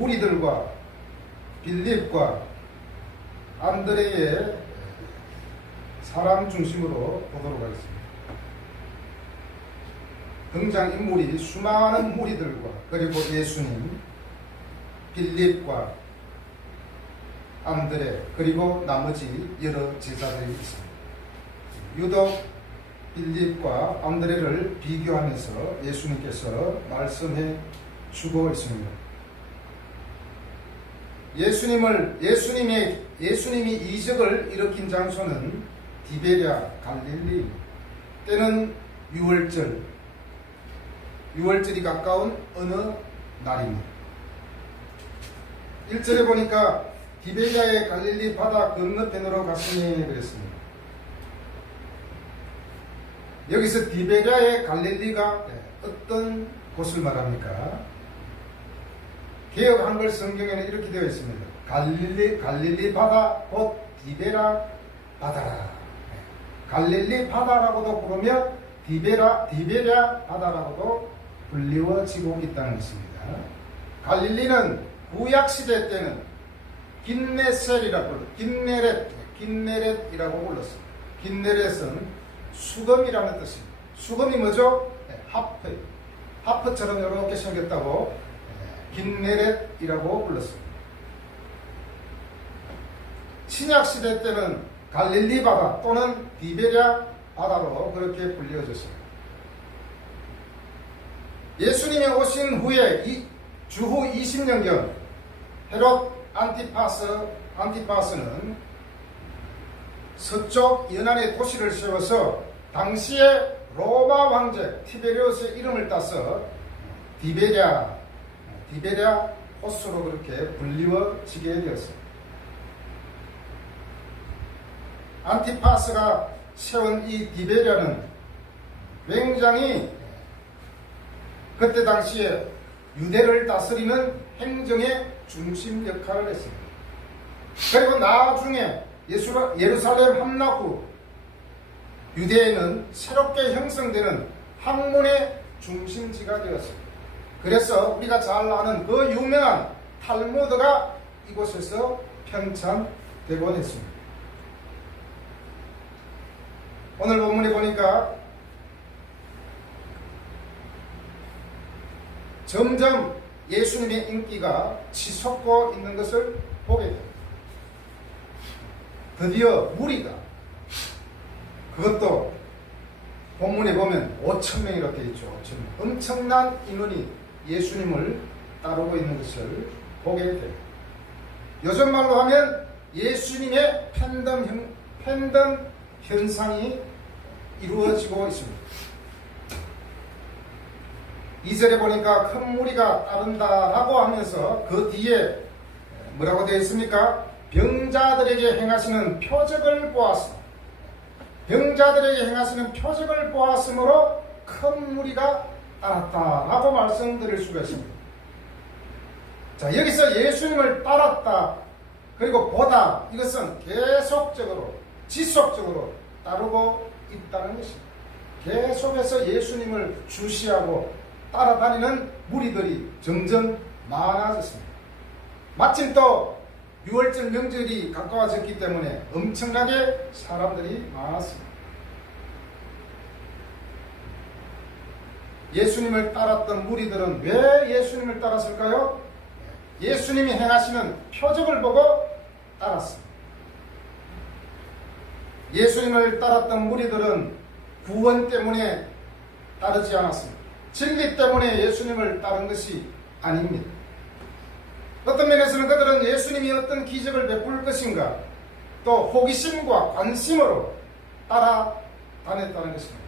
무리들과 빌립과 안드레의 사람 중심으로 보도록 하겠습니다. 등장인물이 수많은 무리들과 그리고 예수님, 빌립과 안드레 그리고 나머지 여러 제자들이 있습니다. 유독 빌립과 안드레를 비교하면서 예수님께서 말씀해 주고 있습니다. 예수님이 이적을 일으킨 장소는 디베랴 갈릴리, 때는 유월절이 가까운 어느 날입니다. 1절에 보니까 디베랴의 갈릴리 바다 건너편으로 갔으니 그랬습니다. 여기서 디베랴의 갈릴리가 어떤 곳을 말합니까? 개역 한글 성경에는 이렇게 되어 있습니다. 갈릴리 바다 곧 디베랴 바다라. 갈릴리 바다라고도 부르며 디베랴 바다라고도 불리워지고 있다는 것입니다. 갈릴리는 구약시대 때는 긴네셋이라고 긴네렛이라고 불렀습니다. 긴네렛은 수금이라는 뜻입니다. 수금이 뭐죠? 하프처럼 이렇게 생겼다고 긴네렛이라고 불렀습니다. 신약시대 때는 갈릴리 바다 또는 디베랴 바다로 그렇게 불려졌습니다. 예수님이 오신 후에 주후 20년경 헤롯 안티파스는 서쪽 연안의 도시를 세워서 당시의 로마 황제 티베리우스의 이름을 따서 디베랴 호스로 그렇게 불리워지게 되었습니다. 안티파스가 세운 이 디베랴는 굉장히 그때 당시에 유대를 다스리는 행정의 중심 역할을 했습니다. 그리고 나중에 예루살렘 함락 후 유대에는 새롭게 형성되는 학문의 중심지가 되었습니다. 그래서 우리가 잘 아는 그 유명한 탈무드가 이곳에서 편찬되곤 했습니다. 오늘 본문에 보니까 점점 예수님의 인기가 치솟고 있는 것을 보게 됩니다. 드디어 무리가, 그것도 본문에 보면 5,000명이라고 되어 있죠. 엄청난 인원이 예수님을 따르고 있는 것을 보게 됩니다. 요즘 말로 하면 예수님의 팬덤 현상이 이루어지고 있습니다. 2절에 보니까 큰 무리가 따른다라고 하면서 그 뒤에 뭐라고 되어 있습니까? 병자들에게 행하시는 표적을 보았습니다. 병자들에게 행하시는 표적을 보았으므로 큰 무리가 따랐다라고 말씀드릴 수가 있습니다. 자, 여기서 예수님을 따랐다 그리고 보다, 이것은 계속적으로 지속적으로 따르고 있다는 것입니다. 계속해서 예수님을 주시하고 따라다니는 무리들이 점점 많아졌습니다. 마침 또 6월절 명절이 가까워졌기 때문에 엄청나게 사람들이 많았습니다. 예수님을 따랐던 무리들은 왜 예수님을 따랐을까요? 예수님이 행하시는 표적을 보고 따랐습니다. 예수님을 따랐던 무리들은 구원 때문에 따르지 않았습니다. 진리 때문에 예수님을 따른 것이 아닙니다. 어떤 면에서는 그들은 예수님이 어떤 기적을 베풀 것인가, 또 호기심과 관심으로 따라다녔다는 것입니다.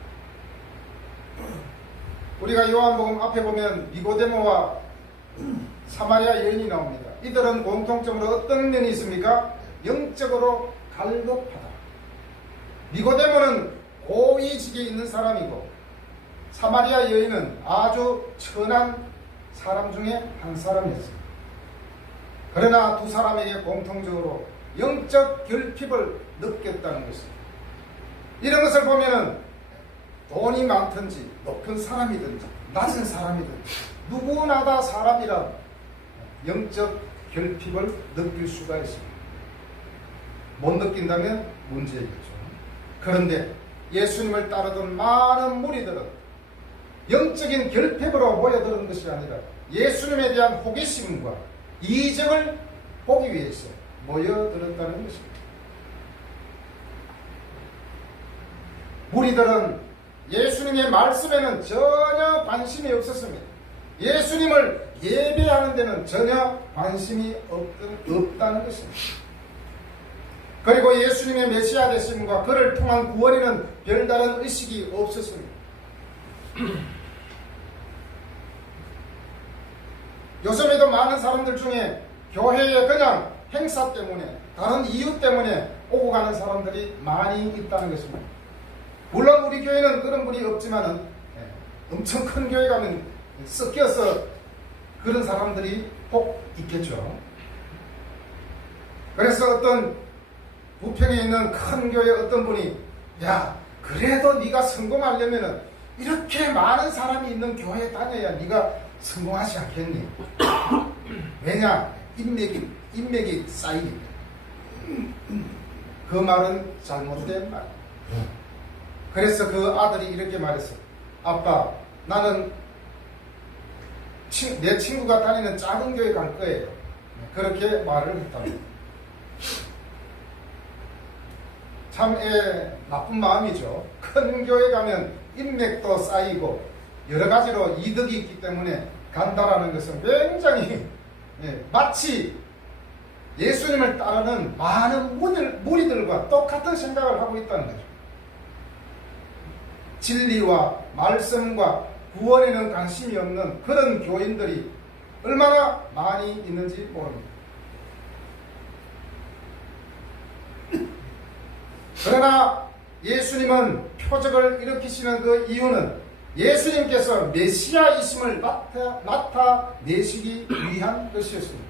우리가 요한복음 앞에 보면 니고데모와 사마리아 여인이 나옵니다. 이들은 공통점으로 어떤 면이 있습니까? 영적으로 갈급하다. 니고데모는 고위직에 있는 사람이고 사마리아 여인은 아주 천한 사람 중에 한 사람이었습니다. 그러나 두 사람에게 공통적으로 영적 결핍을 느꼈다는 것입니다. 이런 것을 보면은 돈이 많든지 높은 사람이든지 낮은 사람이든지 누구나 다 사람이라 영적 결핍을 느낄 수가 있습니다. 못 느낀다면 문제겠죠. 그런데 예수님을 따르던 많은 무리들은 영적인 결핍으로 모여드는 것이 아니라 예수님에 대한 호기심과 이적을 보기 위해서 모여들었다는 것입니다. 무리들은 예수님의 말씀에는 전혀 관심이 없었습니다. 예수님을 예배하는 데는 전혀 관심이 없다는 것입니다. 그리고 예수님의 메시아 되심과 그를 통한 구원에는 별다른 의식이 없었습니다. 요즘에도 많은 사람들 중에 교회에 그냥 행사 때문에 다른 이유 때문에 오고 가는 사람들이 많이 있다는 것입니다. 물론 우리 교회는 그런 분이 없지만은 엄청 큰 교회 가면 섞여서 그런 사람들이 꼭 있겠죠. 그래서 어떤 부평에 있는 큰 교회 어떤 분이 야 그래도 네가 성공하려면은 이렇게 많은 사람이 있는 교회에 다녀야 네가 성공하지 않겠니? 왜냐? 인맥이 쌓이기 때문에. 그 말은 잘못된 말. 그래서 그 아들이 이렇게 말했어요. 아빠, 나는 내 친구가 다니는 작은 교회 갈 거예요. 그렇게 말을 했답니다. 참 나쁜 마음이죠. 큰 교회 가면 인맥도 쌓이고 여러 가지로 이득이 있기 때문에 간다라는 것은 굉장히 마치 예수님을 따르는 많은 무리들과 똑같은 생각을 하고 있다는 거죠. 진리와 말씀과 구원에는 관심이 없는 그런 교인들이 얼마나 많이 있는지 모릅니다. 그러나 예수님은 표적을 일으키시는 그 이유는 예수님께서 메시아이심을 나타내시기 위한 것이었습니다.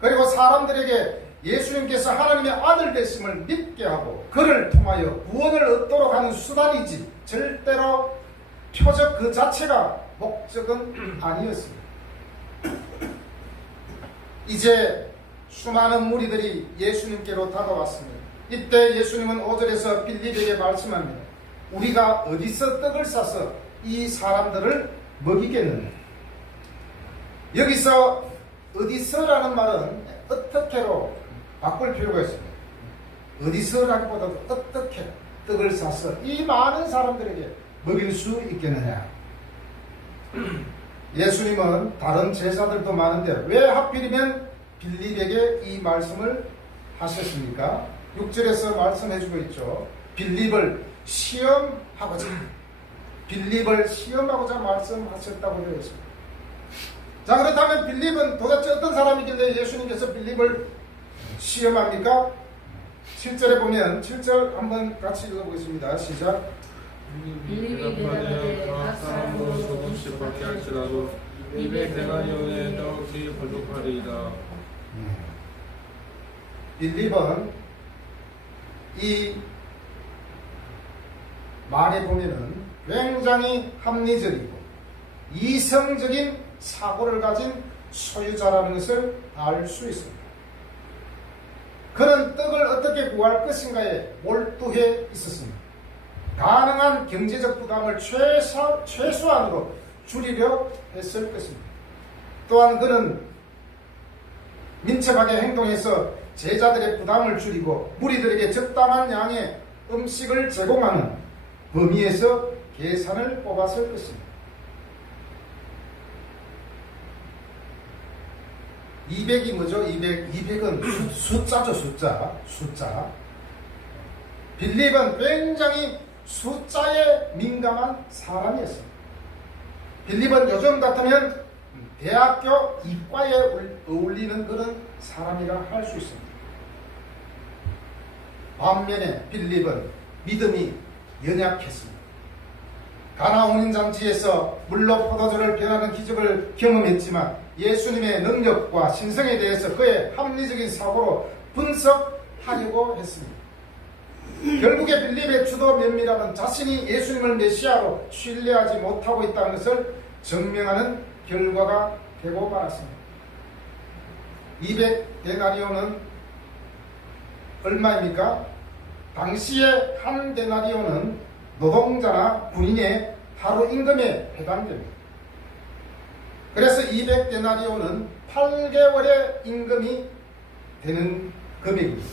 그리고 사람들에게 예수님께서 하나님의 아들 되심을 믿게 하고 그를 통하여 구원을 얻도록 하는 수단이지 절대로 표적 그 자체가 목적은 아니었습니다. 이제 수많은 무리들이 예수님께로 다가왔습니다. 이때 예수님은 5절에서 빌립에게 말씀합니다. 우리가 어디서 떡을 싸서 이 사람들을 먹이겠느냐. 여기서 어디서라는 말은 어떻게로 바꿀 필요가 있습니다. 어디서라기보다도 어떻게 떡을 싸서 이 많은 사람들에게 먹일 수 있겠느냐. 예수님은 다른 제자들도 많은데 왜 하필이면 빌립에게 이 말씀을 하셨습니까? 6절에서 말씀해주고 있죠. 빌립을 시험하고자 말씀하셨다고 되어 있습니다. 자, 그렇다면 빌립은 도대체 어떤 사람이길래 예수님께서 빌립을 시험합니까? 7절에 보면 7절 한번 같이 읽어보겠습니다. 시작. 빌립이 대답하되 각 사람으로 조금씩 받게 할지라도 입에 배가 여에 떡이 부족하리이다. 빌립은 이 말에 보면은 굉장히 합리적이고 이성적인 사고를 가진 소유자라는 것을 알 수 있습니다. 그는 떡을 어떻게 구할 것인가에 몰두해 있었습니다. 가능한 경제적 부담을 최소한으로 줄이려 했을 것입니다. 또한 그는 민첩하게 행동해서 제자들의 부담을 줄이고 무리들에게 적당한 양의 음식을 제공하는 범위에서 계산을 뽑았을 것입니다. 200이 뭐죠? 200은 숫자죠. 숫자. 빌립은 굉장히 숫자에 민감한 사람이었습니다. 빌립은 요즘 같으면 대학교 이과에 어울리는 그런 사람이라 할 수 있습니다. 반면에 빌립은 믿음이 연약했습니다. 가나 혼인잔치에서 물로 포도주를 변하는 기적을 경험했지만 예수님의 능력과 신성에 대해서 그의 합리적인 사고로 분석하려고 했습니다. 결국에 빌립의 주도 면밀함은 자신이 예수님을 메시아로 신뢰하지 못하고 있다는 것을 증명하는 결과가 되고 말았습니다. 200데나리온은 얼마입니까? 당시에 한 데나리온은 노동자나 군인의 하루 임금에 해당됩니다. 그래서 200데나리온은 8개월의 임금이 되는 금액입니다.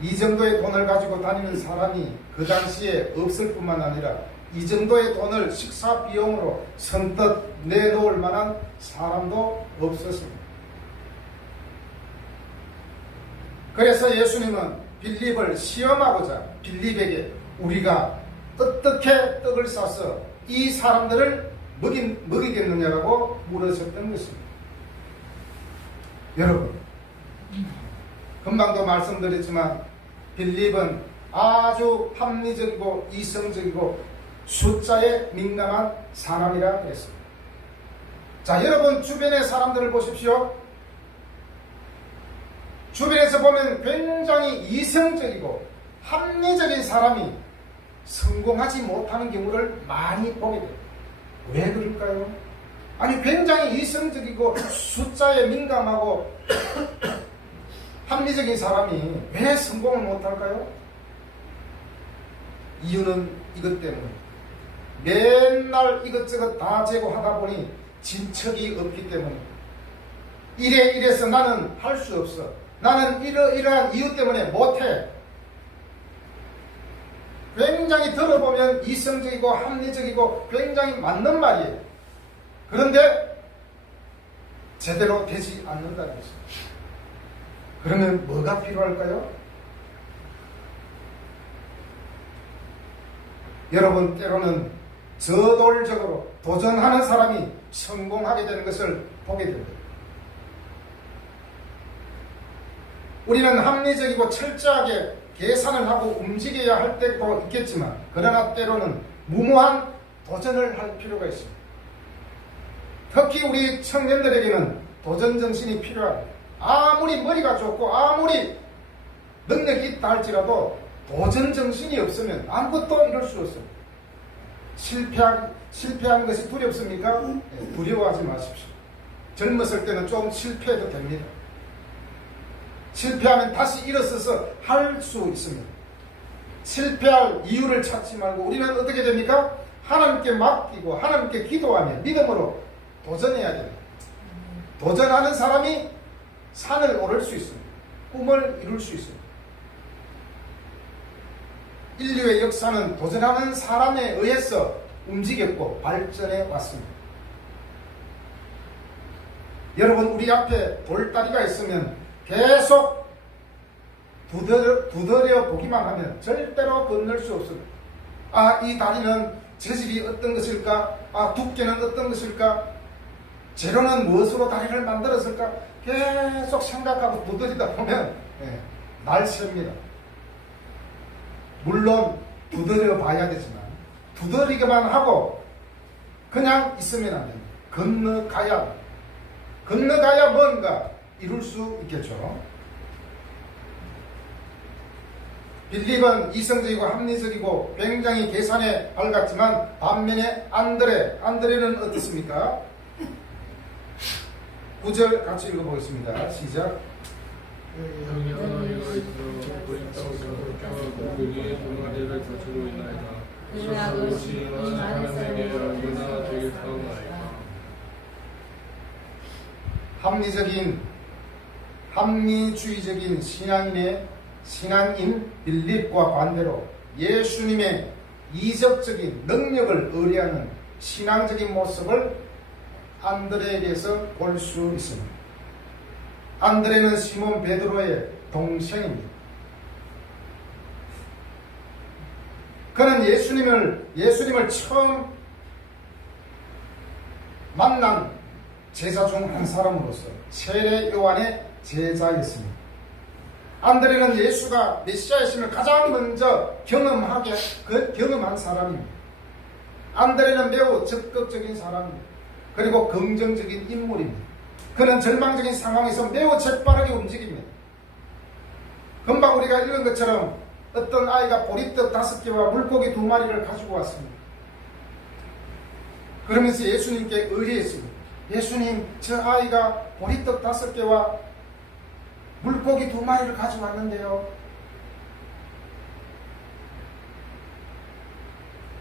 이 정도의 돈을 가지고 다니는 사람이 그 당시에 없을 뿐만 아니라 이 정도의 돈을 식사 비용으로 선뜻 내놓을 만한 사람도 없었습니다. 그래서 예수님은 빌립을 시험하고자 빌립에게 우리가 어떻게 떡을 싸서 이 사람들을 먹이겠느냐라고 물으셨던 것입니다. 여러분, 금방도 말씀드렸지만 빌립은 아주 합리적이고 이성적이고 숫자에 민감한 사람이라 그랬습니다. 자, 여러분 주변의 사람들을 보십시오. 주변에서 보면 굉장히 이성적이고 합리적인 사람이 성공하지 못하는 경우를 많이 보게 돼요. 왜 그럴까요? 아니, 굉장히 이성적이고 숫자에 민감하고 합리적인 사람이 왜 성공을 못할까요? 이유는 이것 때문에 맨날 이것저것 다 제고하다 보니 진척이 없기 때문에 이래서 나는 할 수 없어. 나는 이러한 이유 때문에 못해. 굉장히 들어보면 이성적이고 합리적이고 굉장히 맞는 말이에요. 그런데 제대로 되지 않는다는 것입니다. 그러면 뭐가 필요할까요? 여러분, 때로는 저돌적으로 도전하는 사람이 성공하게 되는 것을 보게 됩니다. 우리는 합리적이고 철저하게 계산을 하고 움직여야 할 때도 있겠지만, 그러나 때로는 무모한 도전을 할 필요가 있습니다. 특히 우리 청년들에게는 도전 정신이 필요합니다. 아무리 머리가 좋고 아무리 능력이 있다 할지라도 도전 정신이 없으면 아무것도 이룰 수 없습니다. 실패하는 것이 두렵습니까? 두려워하지 마십시오. 젊었을 때는 좀 실패해도 됩니다. 실패하면 다시 일어서서 할 수 있습니다. 실패할 이유를 찾지 말고 우리는 어떻게 됩니까? 하나님께 맡기고 하나님께 기도하며 믿음으로 도전해야 됩니다. 도전하는 사람이 산을 오를 수 있습니다. 꿈을 이룰 수 있습니다. 인류의 역사는 도전하는 사람에 의해서 움직였고 발전해 왔습니다. 여러분, 우리 앞에 돌다리가 있으면 계속 두드려 보기만 하면 절대로 건널 수 없습니다. 아, 이 다리는 재질이 어떤 것일까? 아, 두께는 어떤 것일까? 재료는 무엇으로 다리를 만들었을까? 계속 생각하고 두드리다 보면 날샙니다. 물론 두드려 봐야 되지만 두드리기만 하고 그냥 있으면 안 됩니다. 건너가야 뭔가 이룰 수 있겠죠. 빌립은 이성적이고 합리적이고 굉장히 계산에 밝았지만 반면에 안드레는 어떻습니까? 9절 같이 읽어보겠습니다. 시작. 여기 하나님과 있어 우리 땅에서 그의 동아리를 다투고 있나이다. 그것이 하나님에게 얼마나 되겠사옵나이까. 합리주의적인 신앙인 빌립과 반대로 예수님의 이적적인 능력을 의뢰하는 신앙적인 모습을 안드레에게서 볼 수 있습니다. 안드레는 시몬 베드로의 동생입니다. 그는 예수님을 처음 만난 제자 중 한 사람으로서 세례 요한의 제자였습니다. 안드레는 예수가 메시아이심을 가장 먼저 경험한 사람입니다. 안드레는 매우 적극적인 사람입니다. 그리고 긍정적인 인물입니다. 그는 절망적인 상황에서 매우 재빠르게 움직입니다. 금방 우리가 읽은 것처럼 어떤 아이가 보리떡 5개와 물고기 2마리를 가지고 왔습니다. 그러면서 예수님께 의뢰했습니다. 예수님, 저 아이가 보리떡 5개와 물고기 2마리를 가져왔는데요.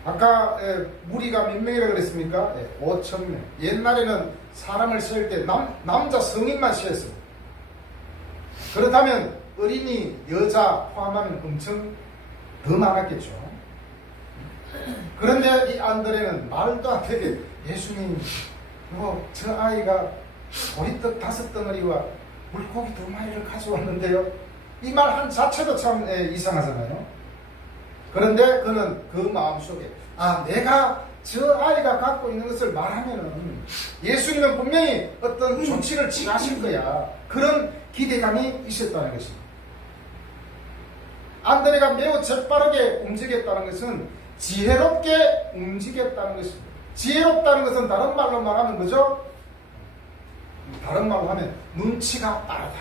아까 무리가 몇 명이라고 그랬습니까? 5,000명. 옛날에는 사람을 세울 때 남자 성인만 세었어요. 그렇다면 어린이, 여자 포함하면 엄청 더 많았겠죠. 그런데 이 안드레는 말도 안 되게 예수님, 저 아이가 보리떡 5덩어리와 물고기 2마리를 가져왔는데요. 이 말 한 자체도 참 이상하잖아요. 그런데 그는 그 마음속에 내가 저 아이가 갖고 있는 것을 말하면은 예수님은 분명히 어떤 조치를 취하실 거야. 그런 기대감이 있었다는 것입니다. 안드레가 매우 재빠르게 움직였다는 것은 지혜롭게 움직였다는 것입니다. 지혜롭다는 것은 다른 말로 말하면 뭐죠? 다른 말로 하면 눈치가 빠르다.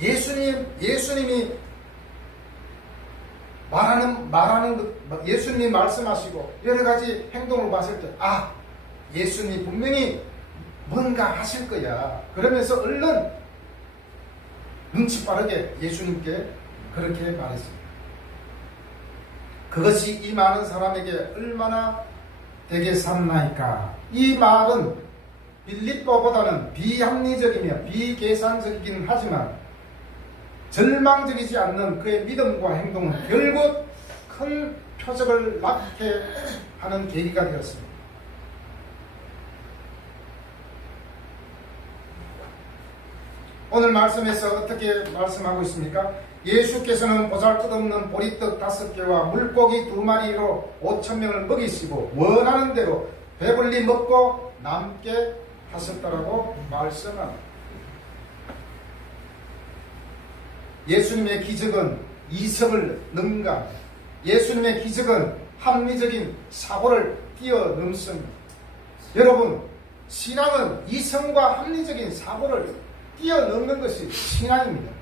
예수님이 말하는 것, 예수님이 말씀하시고 여러 가지 행동을 봤을 때 예수님이 분명히 뭔가 하실 거야. 그러면서 얼른 눈치 빠르게 예수님께 그렇게 말했습니다. 그것이 이 많은 사람에게 얼마나 되게 삼나이까. 이 말은 빌립보보다는 비합리적이며 비계산적이긴 하지만 절망적이지 않는 그의 믿음과 행동은 결국 큰 표적을 낳게 하는 계기가 되었습니다. 오늘 말씀에서 어떻게 말씀하고 있습니까? 예수께서는 보잘것없는 보리떡 5개와 물고기 2마리로 5,000명을 먹이시고 원하는 대로 배불리 먹고 남게 하셨다라고 말씀합니다. 예수님의 기적은 이성을 능가합니다. 예수님의 기적은 합리적인 사고를 뛰어넘습니다. 여러분, 신앙은 이성과 합리적인 사고를 뛰어넘는 것이 신앙입니다.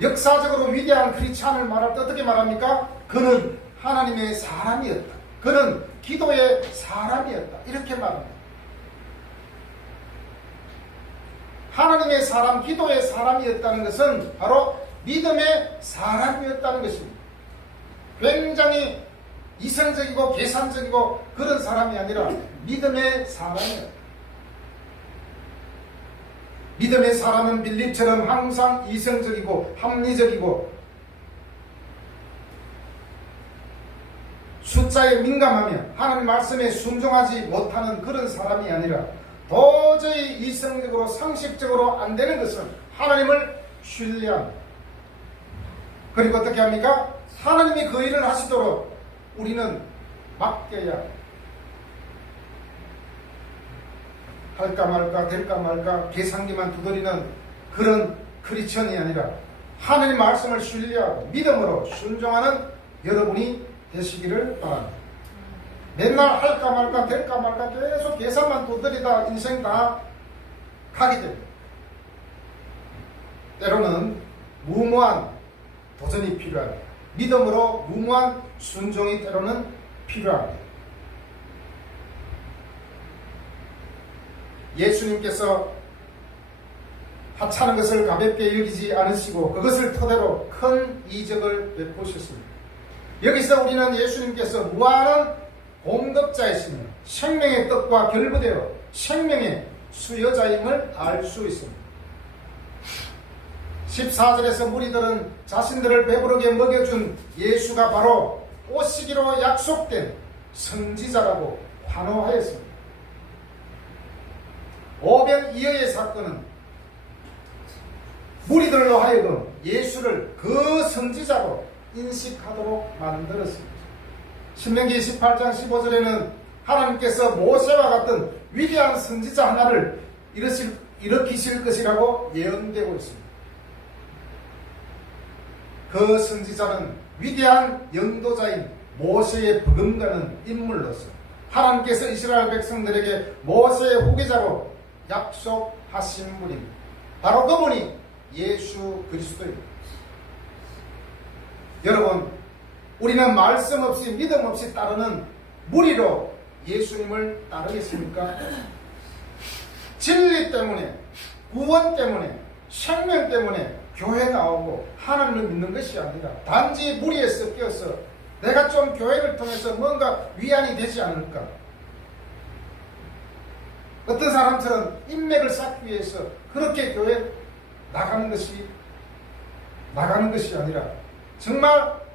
역사적으로 위대한 크리스찬을 말할 때 어떻게 말합니까? 그는 하나님의 사람이었다. 그는 기도의 사람이었다. 이렇게 말합니다. 하나님의 사람, 기도의 사람이었다는 것은 바로 믿음의 사람이었다는 것입니다. 굉장히 이성적이고 계산적이고 그런 사람이 아니라 믿음의 사람이었다. 믿음의 사람은 빌립처럼 항상 이성적이고 합리적이고 숫자에 민감하며 하나님 말씀에 순종하지 못하는 그런 사람이 아니라 도저히 이성적으로 상식적으로 안 되는 것은 하나님을 신뢰합니다. 그리고 어떻게 합니까? 하나님이 그 일을 하시도록 우리는 맡겨야 합니다. 할까 말까 될까 말까 계산기만 두드리는 그런 크리스천이 아니라 하나님 말씀을 신뢰하고 믿음으로 순종하는 여러분이 되시기를 바랍니다. 맨날 할까 말까 될까 말까 계속 계산만 두드리다 인생 다 가게 됩니다. 때로는 무모한 도전이 필요합니다. 믿음으로 무모한 순종이 때로는 필요합니다. 예수님께서 하찮은 것을 가볍게 여기지 않으시고 그것을 토대로 큰 이적을 베푸셨습니다. 여기서 우리는 예수님께서 무한한 공급자이시며 생명의 떡과 결부되어 생명의 수여자임을 알 수 있습니다. 14절에서 무리들은 자신들을 배부르게 먹여준 예수가 바로 오시기로 약속된 선지자라고 환호하였습니다. 오병이어의 사건은 무리들로 하여금 예수를 그 선지자로 인식하도록 만들었습니다. 신명기 18장 15절에는 하나님께서 모세와 같은 위대한 선지자 하나를 일으키실 것이라고 예언되고 있습니다. 그 선지자는 위대한 영도자인 모세의 버금가는 인물로서 하나님께서 이스라엘 백성들에게 모세의 후계자로 약속하신 분입니다. 바로 그분이 예수 그리스도입니다. 여러분, 우리는 말씀 없이 믿음 없이 따르는 무리로 예수님을 따르겠습니까? 진리 때문에, 구원 때문에, 생명 때문에 교회 나오고 하나님을 믿는 것이 아니라 단지 무리에 섞여서 내가 좀 교회를 통해서 뭔가 위안이 되지 않을까. 어떤 사람들은 인맥을 쌓기 위해서 그렇게 교회 나가는 것이 아니라 정말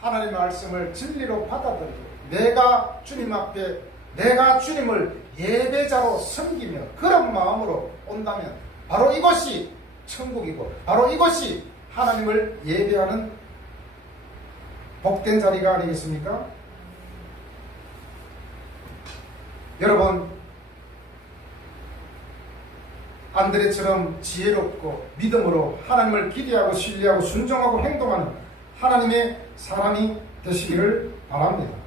하나님의 말씀을 진리로 받아들이고 내가 주님 앞에 내가 주님을 예배자로 섬기며 그런 마음으로 온다면 바로 이것이 천국이고 바로 이것이 하나님을 예배하는 복된 자리가 아니겠습니까? 여러분, 안드레처럼 지혜롭고 믿음으로 하나님을 기대하고 신뢰하고 순종하고 행동하는 하나님의 사람이 되시기를 바랍니다.